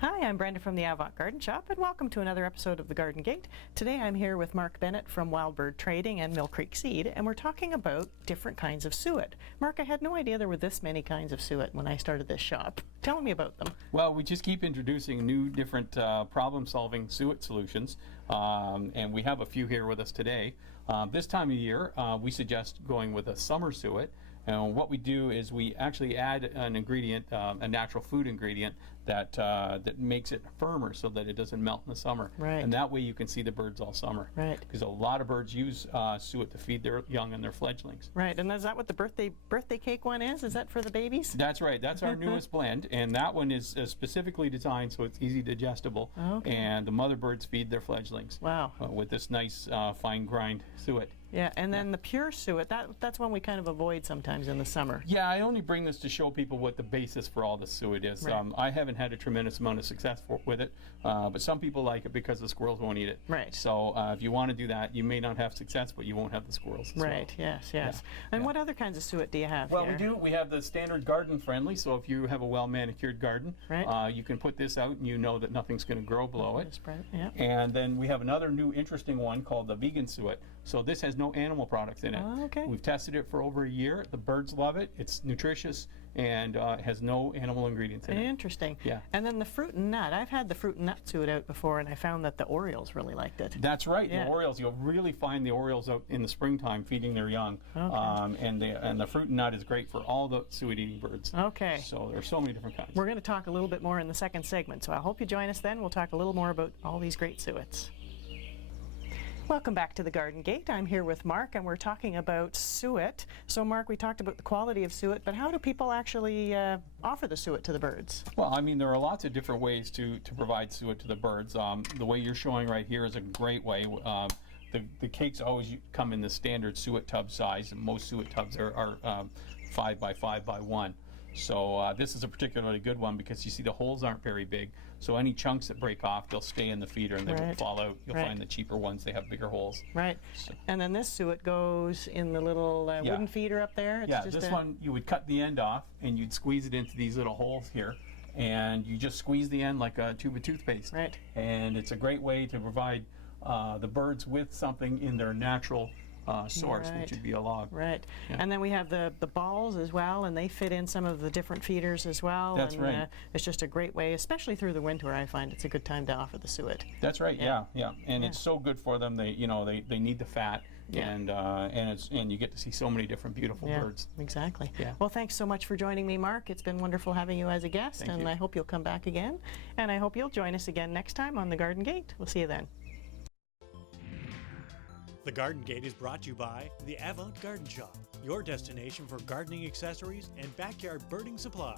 Hi, I'm Brenda from the Avant Garden Shop, and welcome to another episode of The Garden Gate. Today I'm here with Mark Bennett from Wildbird Trading and Millcreek Seed, and we're talking about different kinds of suet. Mark, I had no idea there were this many kinds of suet when I started this shop. Tell me about them. Well, we just keep introducing new different problem-solving suet solutions, and we have a few here with us today. This time of year, we suggest going with a summer suet. And what we do is we actually add an ingredient, a natural food ingredient that makes it firmer so that it doesn't melt in the summer. Right. And that way you can see the birds all summer. Right. Because a lot of birds use suet to feed their young and their fledglings. Right, and is that what the birthday cake one is? Is that for the babies? That's right. That's our newest blend, and that one is specifically designed so it's easy digestible. Okay. And the mother birds feed their fledglings. Wow. With this nice fine grind suet. Yeah, and then the pure suet, that's one we kind of avoid sometimes in the summer. Yeah, I only bring this to show people what the basis for all the suet is. Right. I haven't had a tremendous amount of success with it, but some people like it because the squirrels won't eat it. Right. So if you want to do that, you may not have success, but you won't have the squirrels as Right, well. yes. Yeah. And Yeah. what other kinds of suet do you have Well, here? we do. We have the standard garden friendly, so if you have a well-manicured garden, Right. you can put this out and you know that nothing's going to grow below it. Spread, yeah. And then we have another new interesting one called the vegan suet. So this has no animal products in it. Oh, okay. We've tested it for over a year. The birds love it. It's nutritious and it has no animal ingredients in it. Interesting. Yeah. And then the fruit and nut. I've had the fruit and nut suet out before, and I found that the Orioles really liked it. That's right. Yeah. The Orioles, you'll really find the Orioles out in the springtime feeding their young. Okay. And the fruit and nut is great for all the suet-eating birds. Okay. So there's so many different kinds. We're going to talk a little bit more in the second segment, so I hope you join us then. We'll talk a little more about all these great suets. Welcome back to the Garden Gate. I'm here with Mark, and we're talking about suet. So, Mark, we talked about the quality of suet, but how do people actually offer the suet to the birds? Well, I mean, there are lots of different ways to provide suet to the birds. The way you're showing right here is a great way. The cakes always come in the standard suet tub size, and most suet tubs are 5 by 5 by 1. So this is a particularly good one because you see the holes aren't very big. So any chunks that break off, they'll stay in the feeder and they won't fall out. You'll find the cheaper ones, they have bigger holes. Right. So. And then this suet goes in the little wooden feeder up there? It's just this one you would cut the end off and you'd squeeze it into these little holes here. And you just squeeze the end like a tube of toothpaste. Right. And it's a great way to provide the birds with something in their natural source, which would be a log. Right. Yeah. And then we have the balls as well, and they fit in some of the different feeders as well. That's and, right. It's just a great way, especially through the winter. I find it's a good time to offer the suet. That's right. Yeah. And it's so good for them. They need the fat. Yeah. And you get to see so many different beautiful birds. Exactly. Yeah. Well, thanks so much for joining me, Mark. It's been wonderful having you as a guest, Thank you. I hope you'll come back again. And I hope you'll join us again next time on the Garden Gate. We'll see you then. The Garden Gate is brought to you by the Avant Garden Shop, your destination for gardening accessories and backyard birding supplies.